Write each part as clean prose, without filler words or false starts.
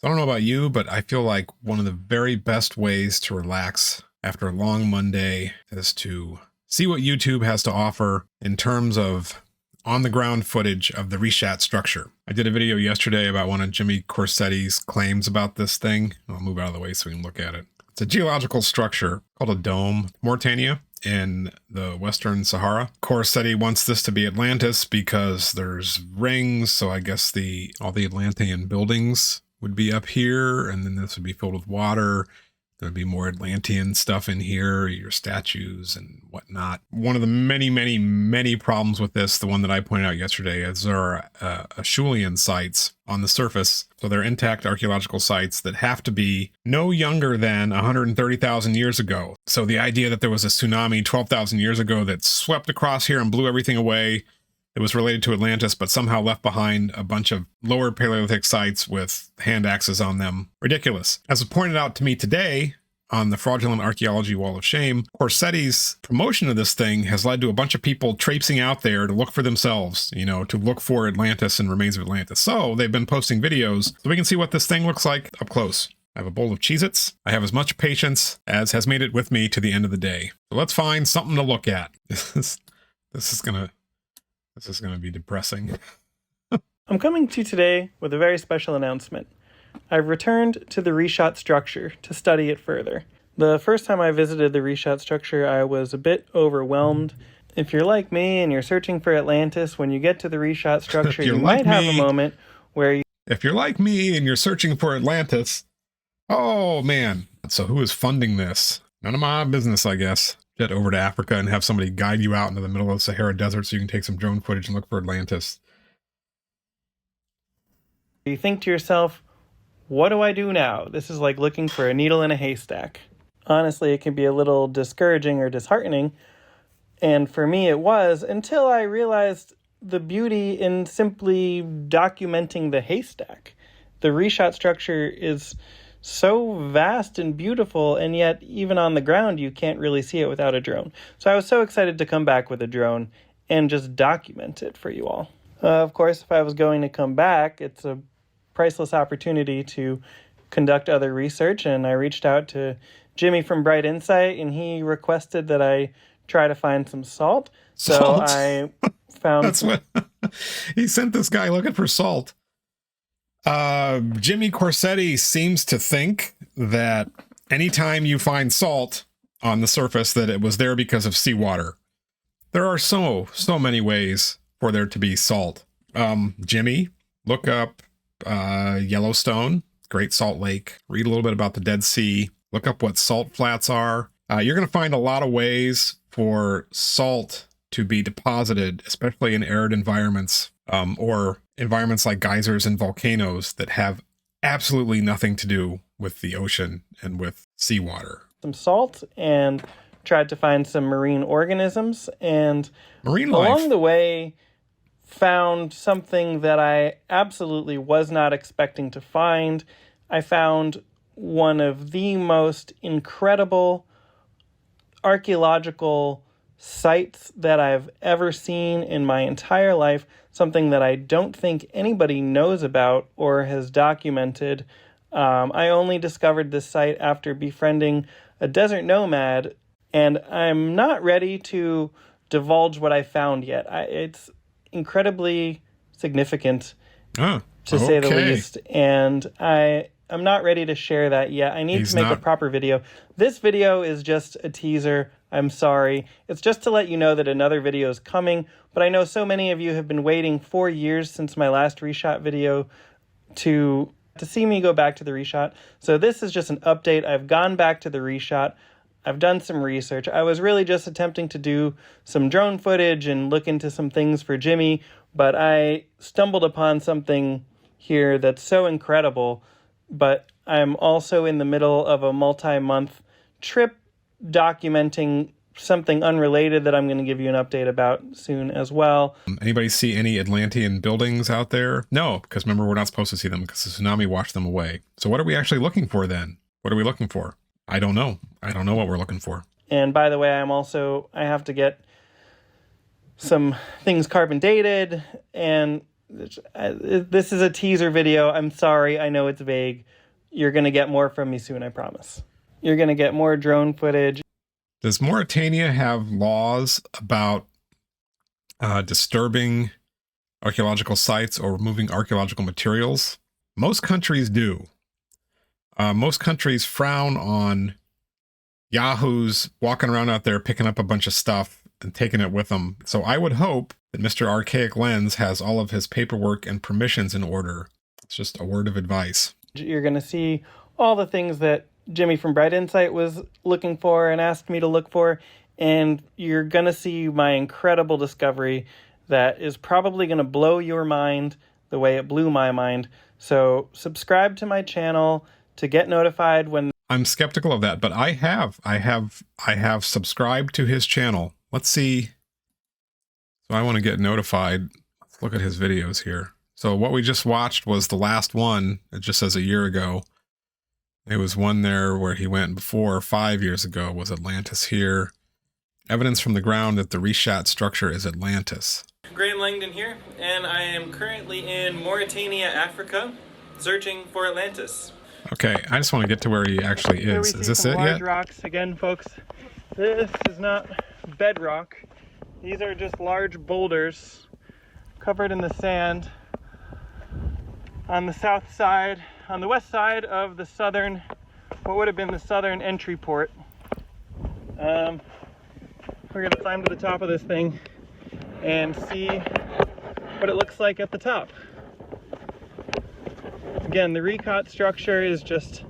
So I don't know about you, but I feel like one of the very best ways to relax after a long Monday is to see what YouTube has to offer in terms of on-the-ground footage of the Richat structure. I did a video yesterday about one of Jimmy Corsetti's claims about this thing. I'll move out of the way so we can look at it. It's a geological structure called a dome, Mauritania, in the Western Sahara. Corsetti wants this to be Atlantis because there's rings, so I guess all the Atlantean buildings would be up here, and then this would be filled with water. There'd be more Atlantean stuff in here, your statues and whatnot. One of the many problems with this, the one that I pointed out yesterday, is there are Acheulean sites on the surface. So they're intact archaeological sites that have to be no younger than 130,000 years ago. So the idea that there was a tsunami 12,000 years ago that swept across here and blew everything away, it was related to Atlantis, but somehow left behind a bunch of lower Paleolithic sites with hand axes on them. Ridiculous. As was pointed out to me today on the Fraudulent Archaeology Wall of Shame, Corsetti's promotion of this thing has led to a bunch of people traipsing out there to look for themselves, to look for Atlantis and remains of Atlantis. So they've been posting videos so we can see what this thing looks like up close. I have a bowl of Cheez-Its. I have as much patience as has made it with me to the end of the day. So let's find something to look at. This is gonna be depressing. I'm coming to you today with a very special announcement. I've returned to the Richat structure to study it further. The first time I visited the Richat structure, I was a bit overwhelmed. If you're like me and you're searching for Atlantis, when you get to the Richat structure, you might have a moment where you... If you're like me and you're searching for Atlantis, oh man. So who is funding this? None of my business, I guess. Jet over to Africa and have somebody guide you out into the middle of the Sahara Desert so you can take some drone footage and look for Atlantis. You think to yourself, what do I do now? This is like looking for a needle in a haystack. Honestly, it can be a little discouraging or disheartening. And for me, it was until I realized the beauty in simply documenting the haystack. The Richat structure is so vast and beautiful, and yet even on the ground you can't really see it without a drone. So I was so excited to come back with a drone and just document it for you all. Of course, if I was going to come back, it's a priceless opportunity to conduct other research, and I reached out to Jimmy from Bright Insight, and he requested that I try to find some salt. So I found That's what he sent this guy looking for salt. Jimmy Corsetti seems to think that anytime you find salt on the surface, that it was there because of seawater. There are so many ways for there to be salt. Jimmy, look up Yellowstone, Great Salt Lake, read a little bit about the Dead Sea, look up what salt flats are. You're going to find a lot of ways for salt to be deposited, especially in arid environments, or environments like geysers and volcanoes that have absolutely nothing to do with the ocean and with seawater. Some salt and tried to find some marine organisms, and marine life along the way found something that I absolutely was not expecting to find. I found one of the most incredible archaeological sites that I've ever seen in my entire life, something that I don't think anybody knows about or has documented. I only discovered this site after befriending a desert nomad, and I'm not ready to divulge what I found yet. It's incredibly significant, to say the least, and I'm not ready to share that yet. I need to make a proper video. This video is just a teaser. I'm sorry. It's just to let you know that another video is coming, but I know so many of you have been waiting 4 years since my last Richat video to see me go back to the Richat. So this is just an update. I've gone back to the Richat. I've done some research. I was really just attempting to do some drone footage and look into some things for Jimmy, but I stumbled upon something here that's so incredible. But I'm also in the middle of a multi-month trip documenting something unrelated that I'm going to give you an update about soon as well. Anybody see any Atlantean buildings out there? No, because remember, we're not supposed to see them because the tsunami washed them away. So what are we actually looking for then? What are we looking for? I don't know. I don't know what we're looking for. And by the way, I have to get some things carbon dated, and This is a teaser video. I'm sorry. I know it's vague. You're going to get more from me soon, I promise. You're going to get more drone footage. Does Mauritania have laws about disturbing archaeological sites or removing archaeological materials? Most countries do. Most countries frown on yahoos walking around out there picking up a bunch of stuff and taking it with them. So I would hope that Mr. Archaic Lens has all of his paperwork and permissions in order. It's just a word of advice. You're going to see all the things that Jimmy from Bright Insight was looking for and asked me to look for. And you're going to see my incredible discovery that is probably going to blow your mind the way it blew my mind. So subscribe to my channel to get notified when... I'm skeptical of that, but I have subscribed to his channel. Let's see. So I want to get notified. Let's look at his videos here. So what we just watched was the last one. It just says a year ago. It was one there where he went before 5 years ago. Was Atlantis here? Evidence from the ground that the Richat structure is Atlantis. Graham Langdon here, and I am currently in Mauritania, Africa, searching for Atlantis. Okay, I just want to get to where he actually is. Is this it yet? Large rocks again, folks. This is not bedrock. These are just large boulders covered in the sand on the south side, on the west side of the southern, what would have been the southern entry port. We're going to climb to the top of this thing and see what it looks like at the top. Again, the Richat structure is just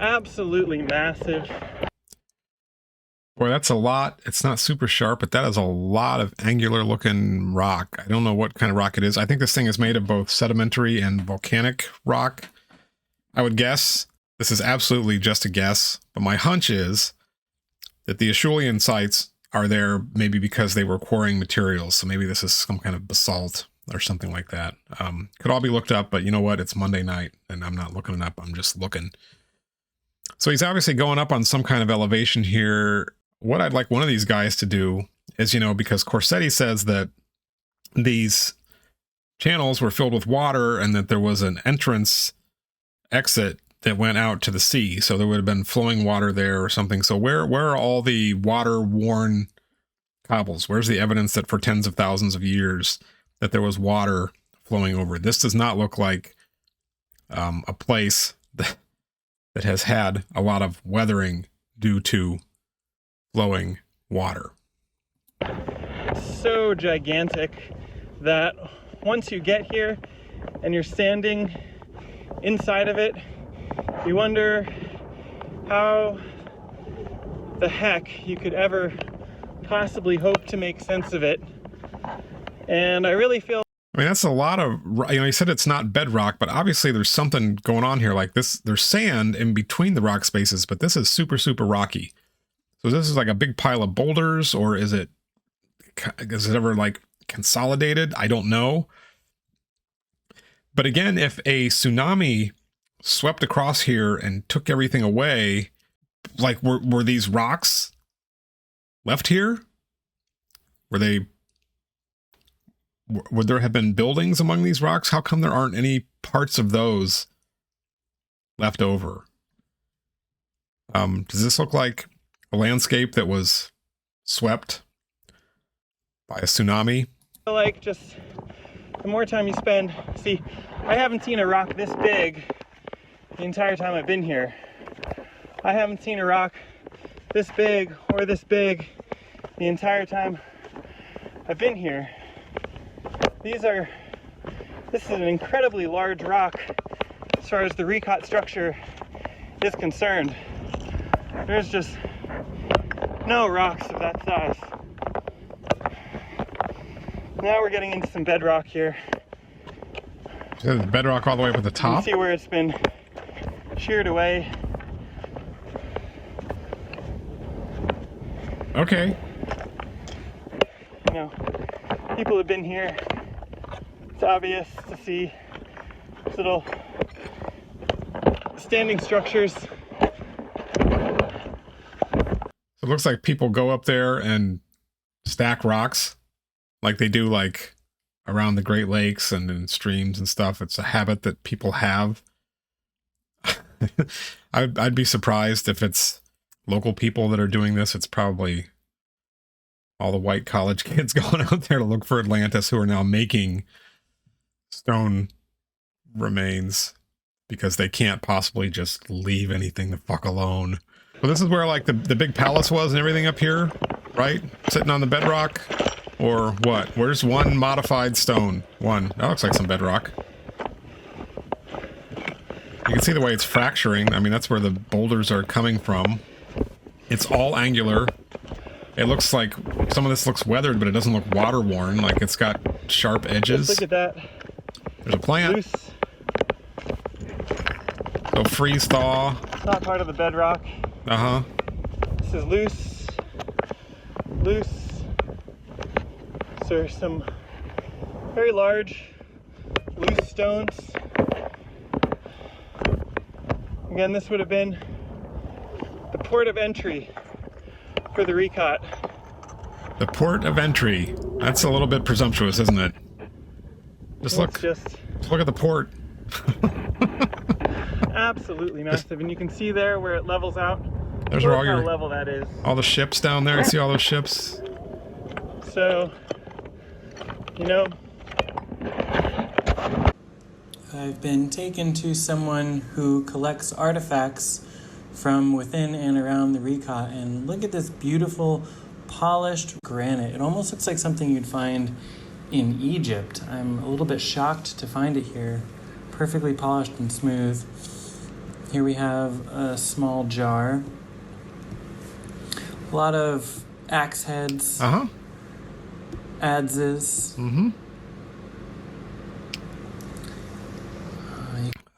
absolutely massive. Boy, that's a lot. It's not super sharp, but that is a lot of angular looking rock. I don't know what kind of rock it is. I think this thing is made of both sedimentary and volcanic rock. I would guess. This is absolutely just a guess, but my hunch is that the Acheulean sites are there maybe because they were quarrying materials. So maybe this is some kind of basalt or something like that. Could all be looked up, but you know what? It's Monday night and I'm not looking it up. I'm just looking. So he's obviously going up on some kind of elevation here. What I'd like one of these guys to do is, you know, because Corsetti says that these channels were filled with water and that there was an entrance exit that went out to the sea. So there would have been flowing water there or something. So where are all the water-worn cobbles? Where's the evidence that for tens of thousands of years that there was water flowing over? This does not look like a place that has had a lot of weathering due to flowing water. So gigantic that once you get here and you're standing inside of it, you wonder how the heck you could ever possibly hope to make sense of it. And I really feel... I mean, that's a lot of, you know, he said it's not bedrock, but obviously there's something going on here like this. There's sand in between the rock spaces, but this is super, super rocky. So this is like a big pile of boulders, or is it ever like consolidated? I don't know. But again, if a tsunami swept across here and took everything away, like were these rocks left here? Would there have been buildings among these rocks? How come there aren't any parts of those left over? Does this look like a landscape that was swept by a tsunami? Like, just the more time you spend, see, I haven't seen a rock this big the entire time I've been here. I haven't seen a rock this big or this big the entire time I've been here. This is an incredibly large rock as far as the Richat structure is concerned. There's just no rocks of that size. Now we're getting into some bedrock here. So there's bedrock all the way up at the top? You can see where it's been sheared away. Okay. You know, people have been here. It's obvious to see these little standing structures. It looks like people go up there and stack rocks like they do like around the Great Lakes and in streams and stuff. It's a habit that people have. I'd be surprised if it's local people that are doing this. It's probably all the white college kids going out there to look for Atlantis who are now making stone remains because they can't possibly just leave anything the fuck alone. Well, this is where like the big palace was and everything up here, right? Sitting on the bedrock, or what? Where's one modified stone? One. That looks like some bedrock. You can see the way it's fracturing. I mean, that's where the boulders are coming from. It's all angular. It looks like some of this looks weathered, but it doesn't look water worn. Like it's got sharp edges. Let's look at that. There's a plant. Loose. So freeze thaw. It's not part of the bedrock. Uh-huh. This is loose. Loose. So there's some very large loose stones. Again, this would have been the port of entry for the Richat. The port of entry. That's a little bit presumptuous, isn't it? Just look at the port. Absolutely massive, and you can see there where it levels out. There's where all how your level that is. all the ships down there. You see all those ships? So, you know, I've been taken to someone who collects artifacts from within and around the Richat, and look at this beautiful polished granite. It almost looks like something you'd find in Egypt. I'm a little bit shocked to find it here. Perfectly polished and smooth. Here we have a small jar. A lot of axe heads. Uh-huh. Adzes. Mm-hmm.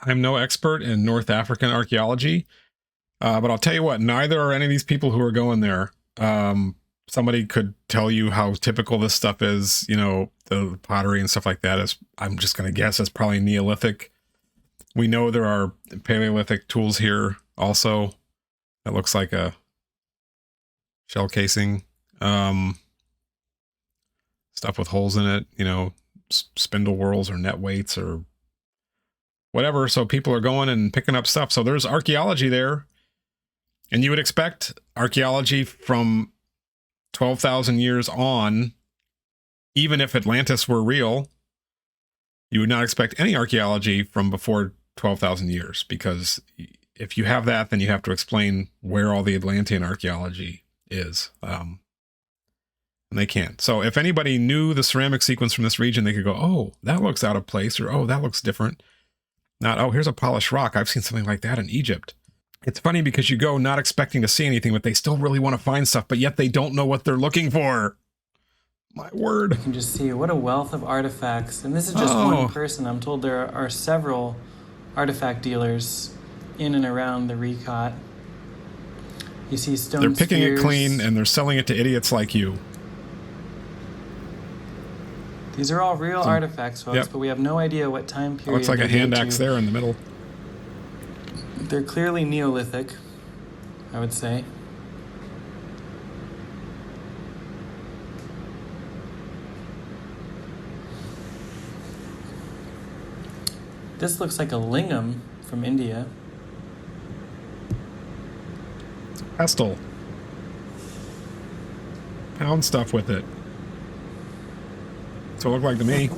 I'm no expert in North African archaeology, but I'll tell you what, neither are any of these people who are going there. Somebody could tell you how typical this stuff is, you know, the pottery and stuff like that is, I'm just going to guess, it's probably Neolithic. We know there are Paleolithic tools here also. That looks like a shell casing. Stuff with holes in it, you know, spindle whorls or net weights or whatever. So people are going and picking up stuff. So there's archaeology there. And you would expect archaeology from 12,000 years on, even if Atlantis were real, you would not expect any archaeology from before 12,000 years, because if you have that, then you have to explain where all the Atlantean archaeology is. And they can't. So if anybody knew the ceramic sequence from this region, they could go, oh, that looks out of place, or oh, that looks different. Not, oh, here's a polished rock. I've seen something like that in Egypt. It's funny because you go not expecting to see anything, but they still really want to find stuff, but yet they don't know what they're looking for. My word. You can just see what a wealth of artifacts. And this is just one person. I'm told there are several artifact dealers in and around the Richat. You see stone They're picking spheres. it clean and they're selling it to idiots like you. These are all real artifacts, folks, but we have no idea what time period. Looks like a hand axe there in the middle. They're clearly Neolithic, I would say. This looks like a lingam from India. Pestle. Pound stuff with it. That's what it looked like to me.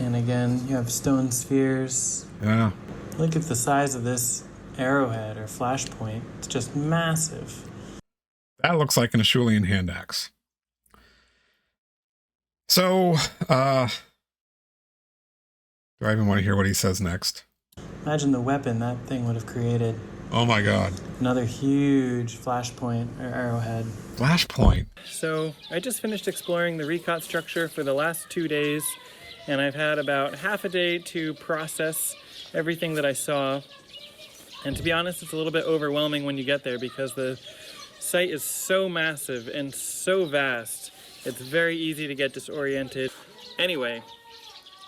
And again, you have stone spheres. Yeah. Look at the size of this arrowhead or flashpoint. It's just massive. That looks like an Acheulean hand axe. So, do I even want to hear what he says next? Imagine the weapon that thing would have created. Oh my god. Another huge flashpoint or arrowhead. Flashpoint. So I just finished exploring the Richat structure for the last 2 days, and I've had about half a day to process everything that I saw. And to be honest, it's a little bit overwhelming when you get there because the site is so massive and so vast. It's very easy to get disoriented. Anyway,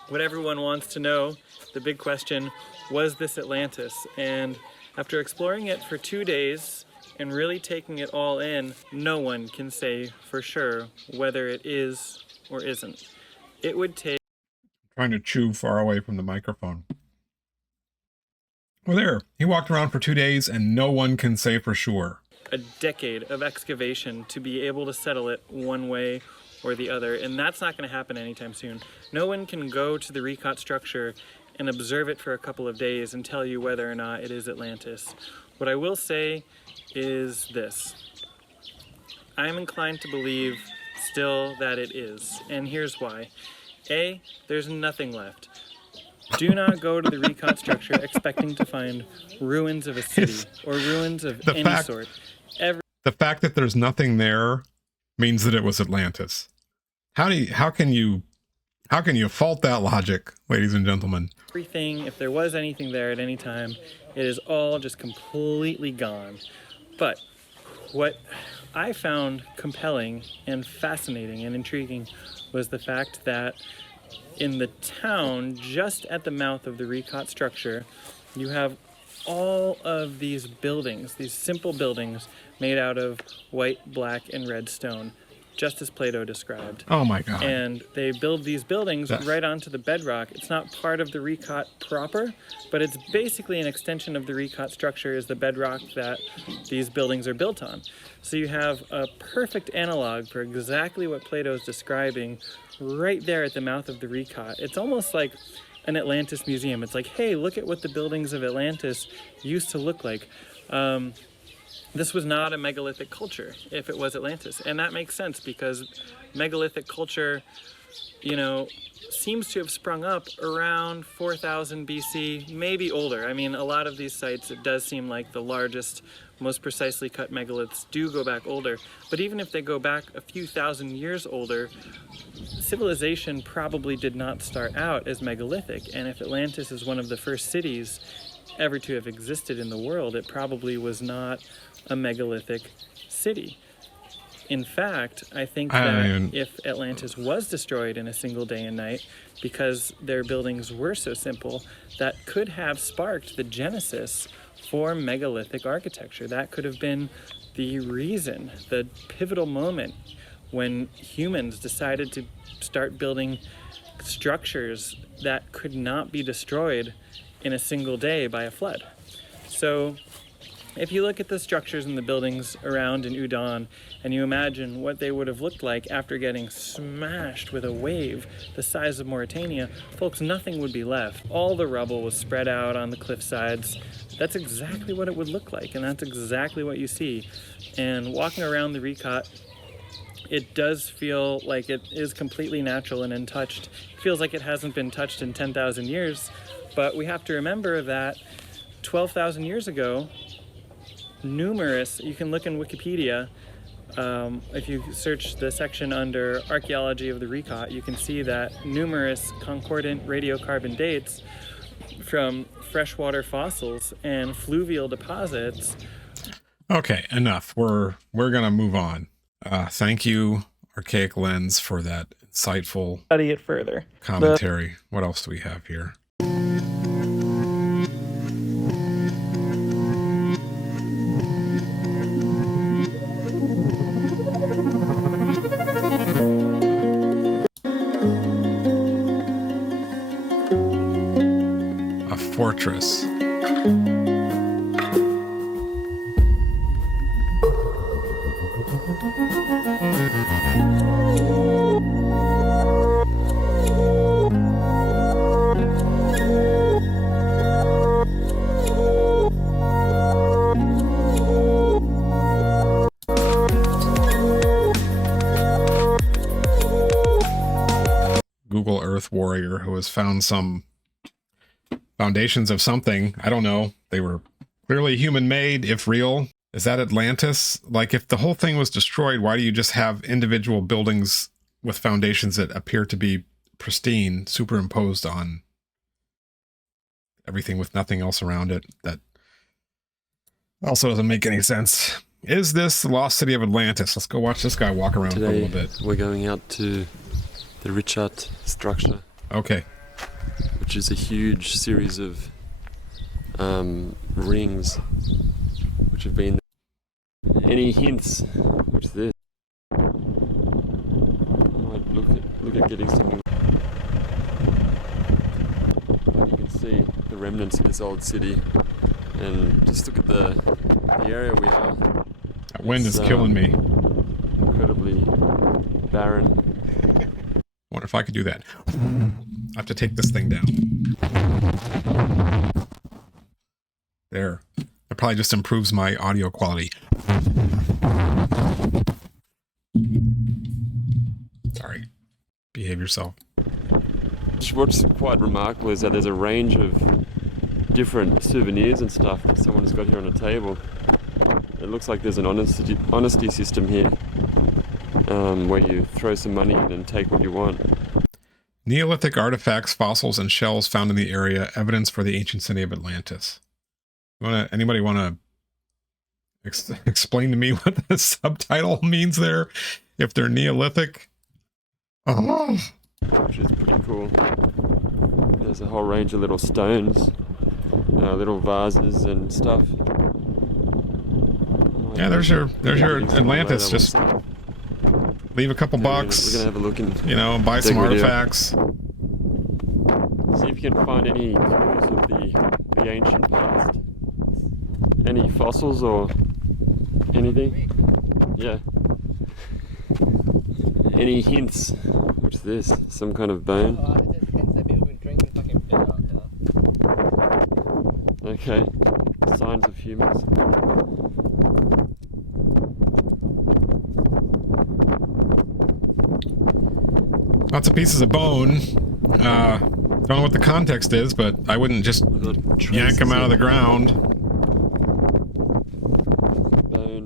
what everyone wants to know, the big question, was this Atlantis? And after exploring it for 2 days and really taking it all in, no one can say for sure whether it is or isn't. It would take Trying to chew far away from the microphone. Well, there. He walked around for 2 days and no one can say for sure. A decade of excavation to be able to settle it one way or the other, and that's not going to happen anytime soon. No one can go to the Richat structure and observe it for a couple of days and tell you whether or not it is Atlantis. What I will say is this. I'm inclined to believe still that it is, and here's why. A, there's nothing left. Do not go to the Richat structure expecting to find ruins of a city or ruins of any sort. The fact that there's nothing there means that it was Atlantis. How can you fault that logic, ladies and gentlemen? Everything, if there was anything there at any time, it is all just completely gone. But what I found compelling and fascinating and intriguing was the fact that in the town, just at the mouth of the Richat structure, you have all of these buildings, these simple buildings made out of white, black, and red stone, just as Plato described. Oh my God. And they build these buildings right onto the bedrock. It's not part of the Richat proper, but it's basically an extension of the Richat structure is the bedrock that these buildings are built on. So you have a perfect analog for exactly what Plato is describing right there at the mouth of the Richat. It's almost like an Atlantis museum. It's like, hey, look at what the buildings of Atlantis used to look like. This was not a megalithic culture if it was Atlantis. And that makes sense because megalithic culture, seems to have sprung up around 4000 BC, maybe older. I mean, a lot of these sites, it does seem like the largest, most precisely cut megaliths do go back older. But even if they go back a few thousand years older, civilization probably did not start out as megalithic. And if Atlantis is one of the first cities ever to have existed in the world, it probably was not a megalithic city. In fact, I think that if Atlantis was destroyed in a single day and night, because their buildings were so simple, that could have sparked the genesis for megalithic architecture. That could have been the reason, the pivotal moment when humans decided to start building structures that could not be destroyed in a single day by a flood. So if you look at the structures and the buildings around in Udon and you imagine what they would have looked like after getting smashed with a wave the size of Mauritania, folks, nothing would be left. All the rubble was spread out on the cliff sides. That's exactly what it would look like, and that's exactly what you see. And walking around the Richat, it does feel like it is completely natural and untouched. It feels like it hasn't been touched in 10,000 years, but we have to remember that 12,000 years ago, you can look in Wikipedia, if you search the section under archaeology of the Richat, you can see that numerous concordant radiocarbon dates from freshwater fossils and fluvial deposits. Okay, enough. We're gonna move on. Thank you, Archaic Lens, for that insightful study it further commentary. What else do we have here? Fortress. Google Earth warrior who has found some foundations of something. I don't know. They were clearly human-made, if real. Is that Atlantis? Like, if the whole thing was destroyed, why do you just have individual buildings with foundations that appear to be pristine, superimposed on everything with nothing else around it? That also doesn't make any sense. Is this the lost city of Atlantis? Let's go watch this guy walk around for a little bit. We're going out to the Richat structure. Okay. Which is a huge series of rings, which have been. Any hints? What's this? I might look at getting something. see the remnants of this old city, and just look at the area we are. That wind is killing me. Incredibly barren. Wonder if I could do that. I have to take this thing down. There. That probably just improves my audio quality. Sorry. Behave yourself. What's quite remarkable is that there's a range of different souvenirs and stuff that someone has got here on a table. It looks like there's an honesty system here, where you throw some money in and take what you want. Neolithic artifacts, fossils, and shells found in the area, evidence for the ancient city of Atlantis. Anybody want to explain to me what the subtitle means there? If they're Neolithic? Oh. Which is pretty cool. There's a whole range of little stones, little vases and stuff. Yeah, there's your Atlantis. Just leave a couple bucks. We're gonna have a look and buy some artifacts. See if you can find any clues of the ancient past. Any fossils or anything? Yeah. Any hints? What's this? Some kind of bone? Okay. Signs of humans. Lots of pieces of bone. Don't know what the context is, but I wouldn't just yank them out of the ground. Bone.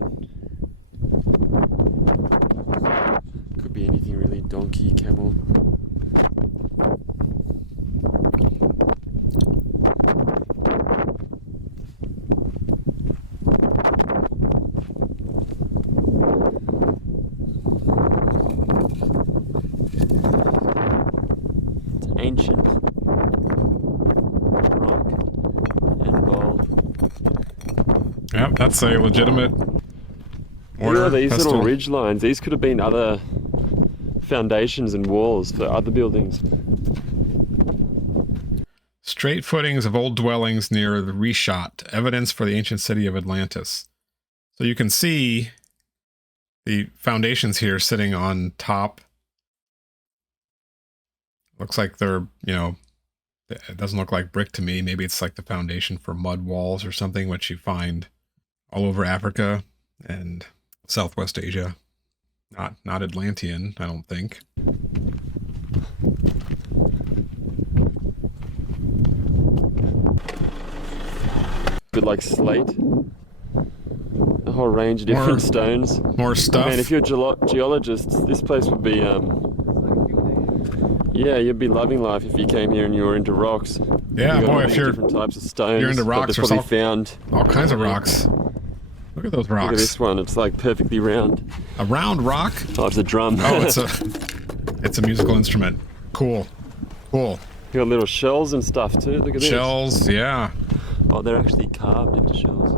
Could be anything really. Donkey, camel. Ancient rock and gold. Yep, that's a legitimate order. Yeah, these pestle. little ridge lines, these could have been other foundations and walls for other buildings. Straight footings of old dwellings near the Richat, evidence for the ancient city of Atlantis. So you can see the foundations here sitting on top. Looks like they're, it doesn't look like brick to me. Maybe it's like the foundation for mud walls or something, which you find all over Africa and Southwest Asia. Not Atlantean, I don't think. Bit like slate. A whole range of different stones. More stuff. Man, if you're a geologist, this place would be, yeah, you'd be loving life if you came here and you were into rocks. Yeah, boy, if you're different types of stones, you're into rocks, there's probably found all kinds of rocks. Look at those rocks. Look at this one. It's like perfectly round. A round rock? Oh, it's a drum. Oh, it's a musical instrument. Cool. Cool. You got little shells and stuff too. Look at this. Shells, yeah. Oh, they're actually carved into shells.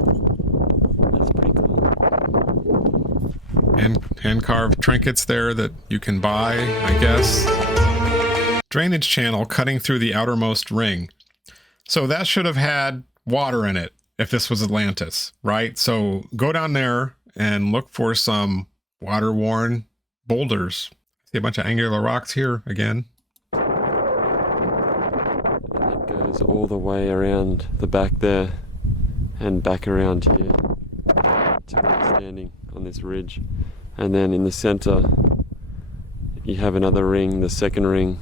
That's pretty cool. And hand-carved trinkets there that you can buy, I guess. Drainage channel cutting through the outermost ring. So that should have had water in it if this was Atlantis, right? So go down there and look for some water-worn boulders. See a bunch of angular rocks here again. And it goes all the way around the back there and back around here to where it's standing on this ridge. And then in the center, you have another ring, the second ring,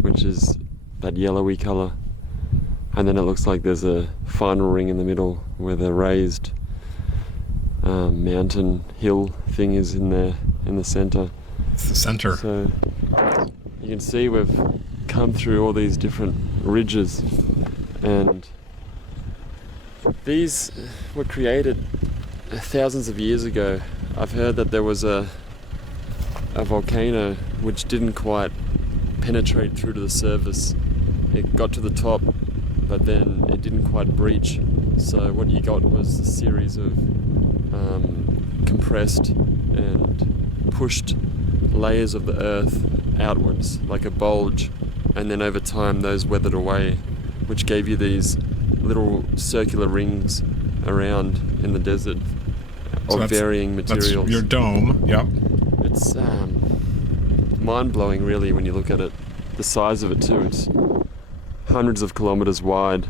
which is that yellowy color. And then it looks like there's a final ring in the middle where the raised mountain hill thing is in there in the center. It's the center. So you can see we've come through all these different ridges, and these were created thousands of years ago. I've heard that there was a volcano which didn't quite penetrate through to the surface. It got to the top, but then it didn't quite breach. So what you got was a series of compressed and pushed layers of the earth outwards, like a bulge, and then over time those weathered away, which gave you these little circular rings around in the desert of varying materials. That's your dome, yep. It's mind-blowing, really, when you look at it. The size of it, too. It's hundreds of kilometers wide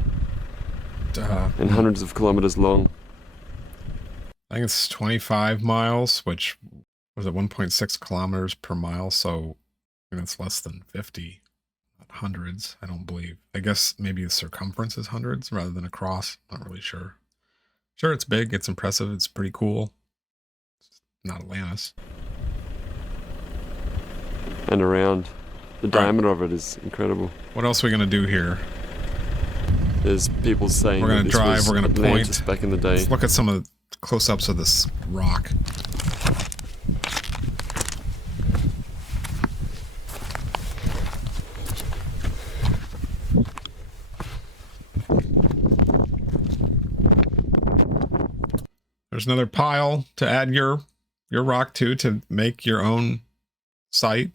and hundreds of kilometers long. I think it's 25 miles, which was at 1.6 kilometers per mile, so I think it's less than 50. Hundreds, I don't believe. I guess maybe the circumference is hundreds rather than across. Not really sure. Sure, it's big, it's impressive, it's pretty cool. It's not Atlantis. And around. The diameter of it is incredible. What else are we going to do here? There's people saying we're going to drive, we're going to point. Back in the day. Let's look at some of the close-ups of this rock. There's another pile to add your rock to make your own site.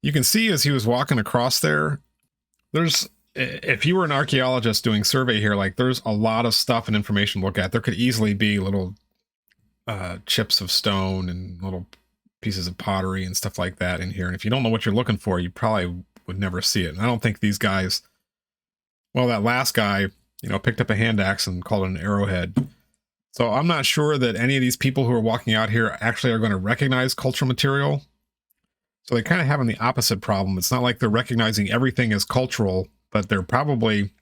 You can see as he was walking across there, if you were an archaeologist doing survey here, like there's a lot of stuff and information to look at. There could easily be little chips of stone and little pieces of pottery and stuff like that in here. And if you don't know what you're looking for, you probably would never see it. And I don't think these guys, well, that last guy, picked up a hand axe and called it an arrowhead. So I'm not sure that any of these people who are walking out here actually are going to recognize cultural material. So they're kind of having the opposite problem. It's not like they're recognizing everything as cultural, but they're probably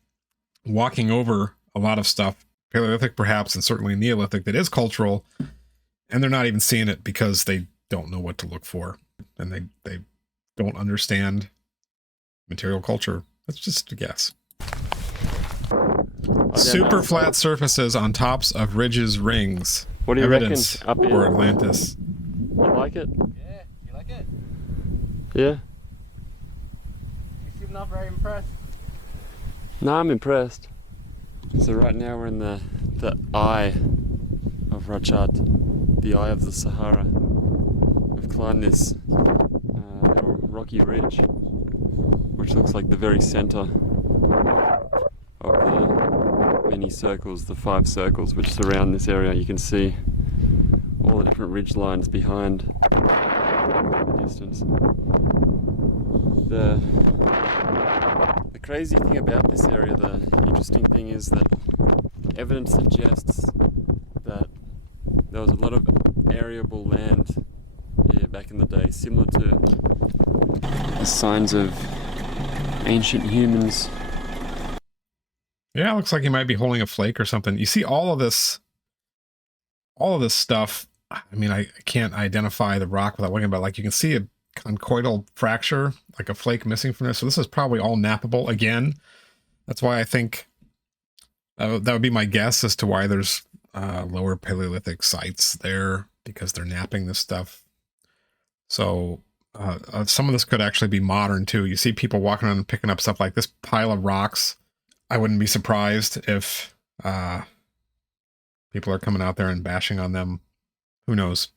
walking over a lot of stuff, Paleolithic perhaps, and certainly Neolithic, that is cultural, and they're not even seeing it because they don't know what to look for, and they don't understand material culture. That's just a guess. Super flat surfaces on tops of ridges, rings. What do you Evidence reckon? Up here? for Atlantis. You like it? Yeah, you like it? Yeah. You seem not very impressed. No, I'm impressed. So right now we're in the eye of Richat, the eye of the Sahara. We've climbed this little rocky ridge, which looks like the very center of the many circles, the 5 circles which surround this area. You can see all the different ridge lines behind in the distance. The crazy thing about this area, the interesting thing is that evidence suggests that there was a lot of arable land here back in the day, similar to the signs of ancient humans. Yeah, it looks like he might be holding a flake or something. You see all of this stuff. I mean, I can't identify the rock without looking at it. Like you can see a conchoidal fracture, like a flake missing from this. So this is probably all nappable again. That's why I think that would be my guess as to why there's lower Paleolithic sites there, because they're napping this stuff. So some of this could actually be modern too. You see people walking around and picking up stuff like this pile of rocks. I wouldn't be surprised if people are coming out there and bashing on them. Who knows?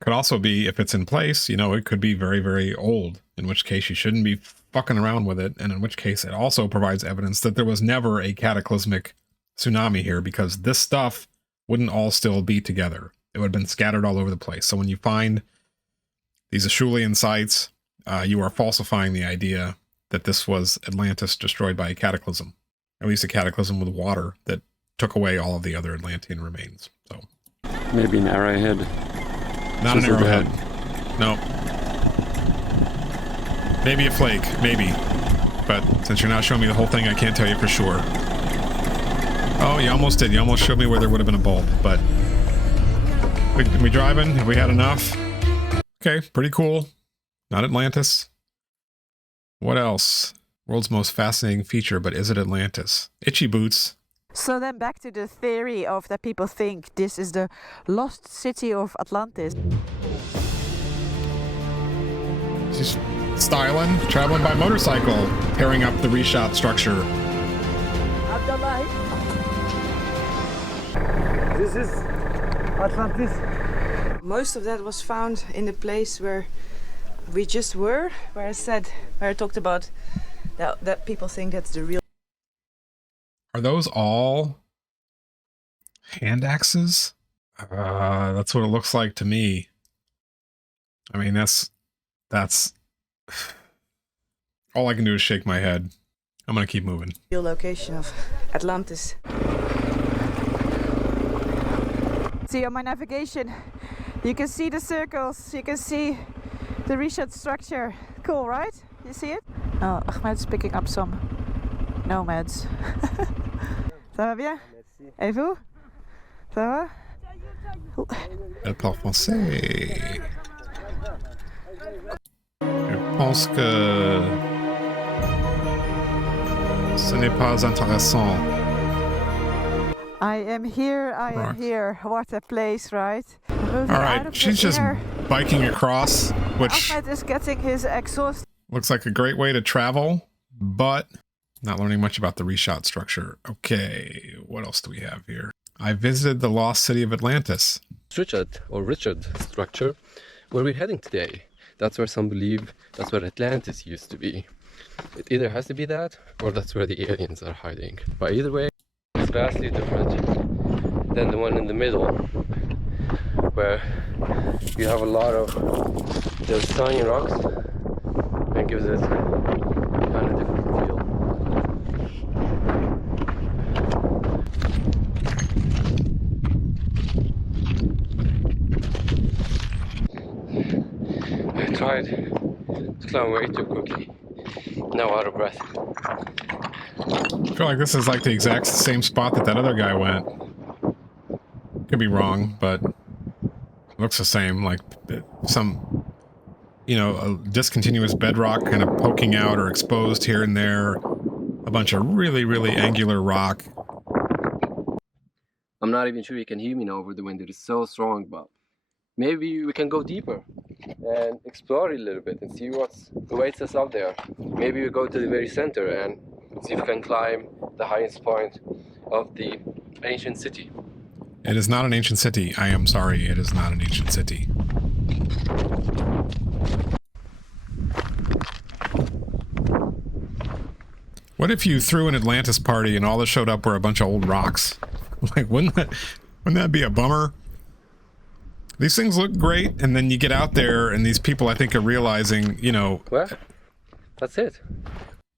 Could also be, if it's in place, it could be very, very old, in which case you shouldn't be fucking around with it, and in which case it also provides evidence that there was never a cataclysmic tsunami here, because this stuff wouldn't all still be together. It would have been scattered all over the place. So when you find these Acheulean sites, you are falsifying the idea that this was Atlantis destroyed by a cataclysm, at least a cataclysm with water that took away all of the other Atlantean remains. So maybe an arrowhead. Not an arrowhead. No. Maybe a flake. Maybe. But since you're not showing me the whole thing, I can't tell you for sure. Oh, you almost did. You almost showed me where there would have been a bulb. But we driving? Have we had enough? Okay, pretty cool. Not Atlantis. What else? World's most fascinating feature, but is it Atlantis? Itchy boots. So then back to the theory of that people think this is the lost city of Atlantis. She's styling, traveling by motorcycle, tearing up the Richat structure. This is Atlantis. Most of that was found in the place where we just were, where I talked about that people think that's the real. Are those all hand axes? That's what it looks like to me. I mean, that's all I can do is shake my head. I'm gonna keep moving. Real location of Atlantis. See on my navigation, you can see the circles, you can see the Richat structure. Cool, right? You see it? Oh, Ahmed's picking up some nomads. Ça va bien? Et vous? Ça va? Elle parle français. Je pense que ce n'est pas intéressant. I am here, I am here. What a place, right? All right, she's just biking across, which Ahmed is getting his exhaust. looks like a great way to travel, but not learning much about the Richat structure. Okay, what else do we have here? I visited the lost city of Atlantis. Richat or Richard structure, where we're heading today. That's where some believe that's where Atlantis used to be. It either has to be that, or that's where the aliens are hiding. But either way, it's vastly different than the one in the middle, where you have a lot of those tiny rocks, and gives it kind of different feel. I tried to climb way too quickly. Now out of breath. I feel like this is like the exact same spot that other guy went. Could be wrong, but it looks the same. Like some, you know, a discontinuous bedrock kind of poking out or exposed here and there. A bunch of really, really angular rock. I'm not even sure you can hear me now over the wind. It is so strong, but maybe we can go deeper and explore it a little bit and see what awaits us out there. Maybe we go to the very center and see if we can climb the highest point of the ancient city. It is not an ancient city. I am sorry, it is not an ancient city. What if you threw an Atlantis party and all that showed up were a bunch of old rocks? Like, wouldn't that be a bummer? These things look great, and then you get out there, and these people, I think, are realizing, you know... Well, that's it.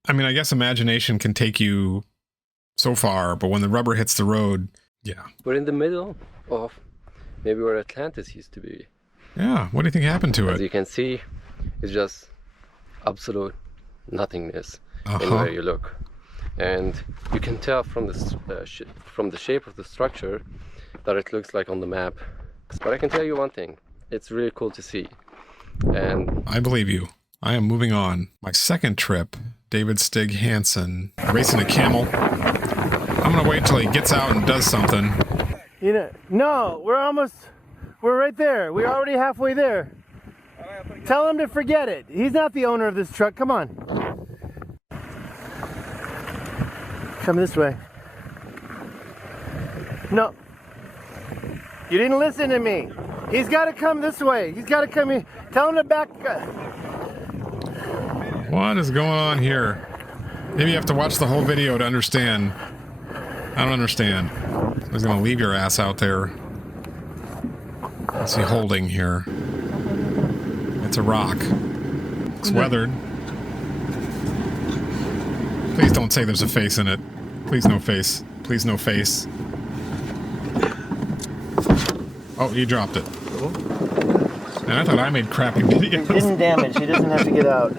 I mean, I guess imagination can take you so far, but when the rubber hits the road, yeah. We're in the middle of maybe where Atlantis used to be. Yeah, what do you think happened to As it? you can see, it's just absolute nothingness anywhere you look. And you can tell from the shape of the structure that it looks like on the map. But I can tell you one thing, it's really cool to see. And I believe you. I am moving on. My second trip, David Stig Hansen, racing a camel. I'm gonna wait till he gets out and does something. You know, no, we're right there. We're already halfway there. Tell him to forget it. He's not the owner of this truck. Come on. Come this way. No. You didn't listen to me. He's got to come this way. He's got to come here. Tell him to back. What is going on here? Maybe you have to watch the whole video to understand. I don't understand. He's gonna leave your ass out there. What's he holding here? It's a rock. It's weathered. Please don't say there's a face in it. Please no face. Please no face. Oh, you dropped it. And I thought I made crappy videos. It didn't damage. He doesn't have to get out.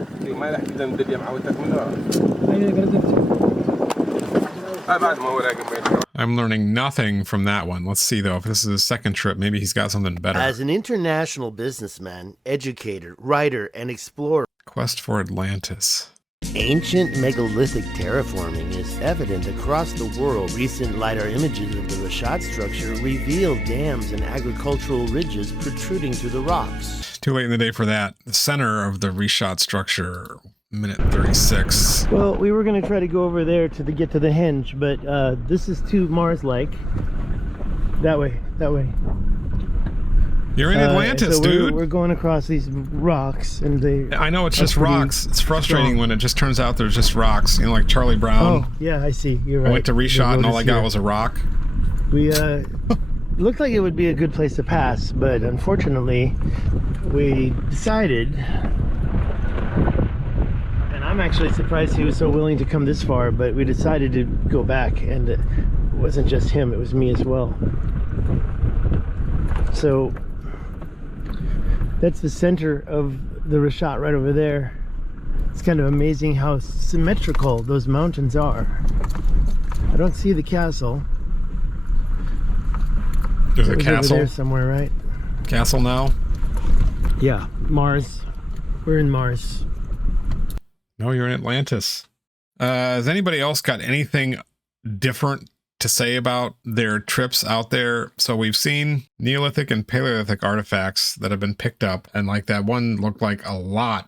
I'm learning nothing from that one. Let's see, though. If this is his second trip, maybe he's got something better. As an international businessman, educator, writer, and explorer, Quest for Atlantis. ancient megalithic terraforming is evident across the world. Recent LiDAR images of the Richat structure reveal dams and agricultural ridges protruding through the rocks. Too late in the day for that. The center of the Richat structure, minute 36. Well, we were going to try to go over there to get to the hinge, but this is too Mars-like. That way, that way. You're in Atlantis, so dude. We're going across these rocks, and they. I know it's just rocks. It's frustrating when it just turns out there's just rocks. You know, like Charlie Brown. Oh, yeah, I see. You're right. I went to Richat and all I got was a rock. We looked like it would be a good place to pass, but unfortunately, we decided. And I'm actually surprised he was so willing to come this far, but we decided to go back, and it wasn't just him; it was me as well. So. That's the center of the Richat right over there. It's kind of amazing how symmetrical those mountains are. I don't see the castle. There's a castle over there somewhere, right? Castle now? Yeah, Mars. We're in Mars. No, you're in Atlantis. Has anybody else got anything different to say about their trips out there? So we've seen Neolithic and Paleolithic artifacts that have been picked up, and like that one looked like a lot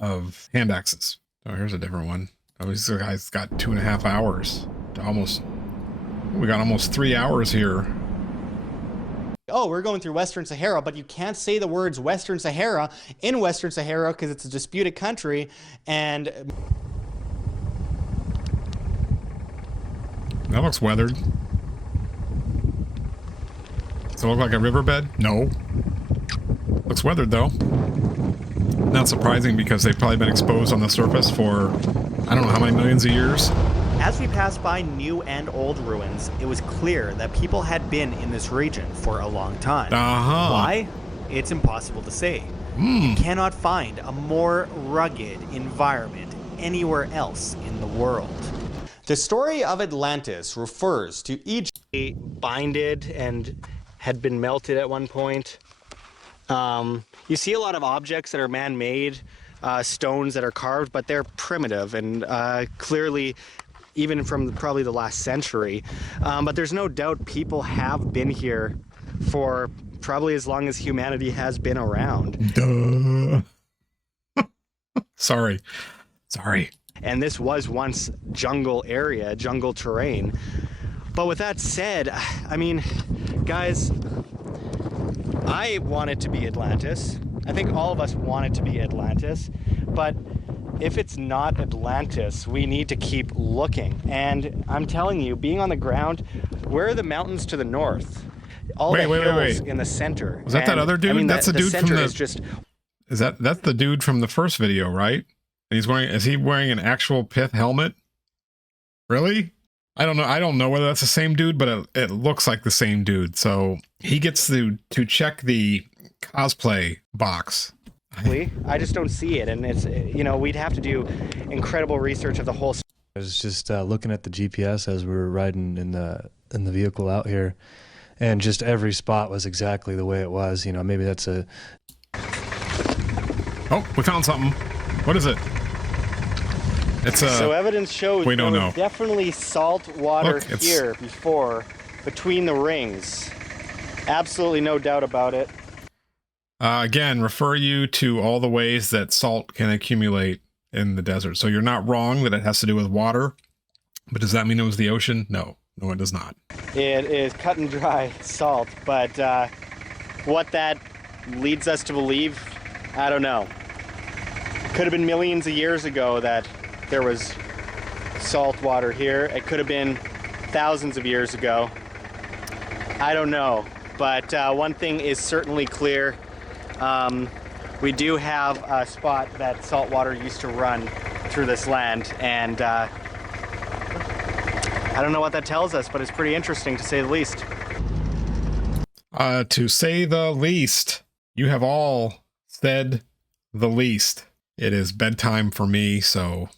of hand axes. Oh, here's a different one. Oh, this guy's got 2.5 hours to we got almost 3 hours here. Oh, we're going through Western Sahara, but you can't say the words Western Sahara in Western Sahara because it's a disputed country, and that looks weathered. Does it look like a riverbed? No. Looks weathered though. Not surprising because they've probably been exposed on the surface for I don't know how many millions of years. as we passed by new and old ruins, it was clear that people had been in this region for a long time. Why? It's impossible to say. You cannot find a more rugged environment anywhere else in the world. The story of Atlantis refers to Egypt binded and had been melted at one point. You see a lot of objects that are man-made, stones that are carved, but they're primitive and clearly even from probably the last century. But there's no doubt people have been here for probably as long as humanity has been around. Duh. Sorry. And this was once jungle area, jungle terrain. But with that said, I mean, guys, I want it to be Atlantis. I think all of us want it to be Atlantis. But if it's not Atlantis, we need to keep looking. And I'm telling you, being on the ground, where are the mountains to the north? Wait. In the center. Was that other dude? I mean, that's the dude from the. Is just... That's the dude from the first video, right? And is he wearing an actual pith helmet? Really? I don't know whether that's the same dude, but it looks like the same dude. So he gets to check the cosplay box. I just don't see it, and it's, you know, we'd have to do incredible research of the whole. I was just looking at the GPS as we were riding in the vehicle out here, and just every spot was exactly the way it was. You know, maybe that's a. Oh, we found something. What is it? It's So evidence shows we don't there know. was definitely salt water Look, here before, between the rings. Absolutely no doubt about it. Again, refer you to all the ways that salt can accumulate in the desert. So you're not wrong that it has to do with water, but does that mean it was the ocean? No, it does not. It is cut and dry salt, but what that leads us to believe, I don't know. Could have been millions of years ago that there was salt water here. It could have been thousands of years ago. I don't know, but one thing is certainly clear. We do have a spot that salt water used to run through this land, and I don't know what that tells us, but it's pretty interesting to say the least. To say the least, you have all said the least. It is bedtime for me, so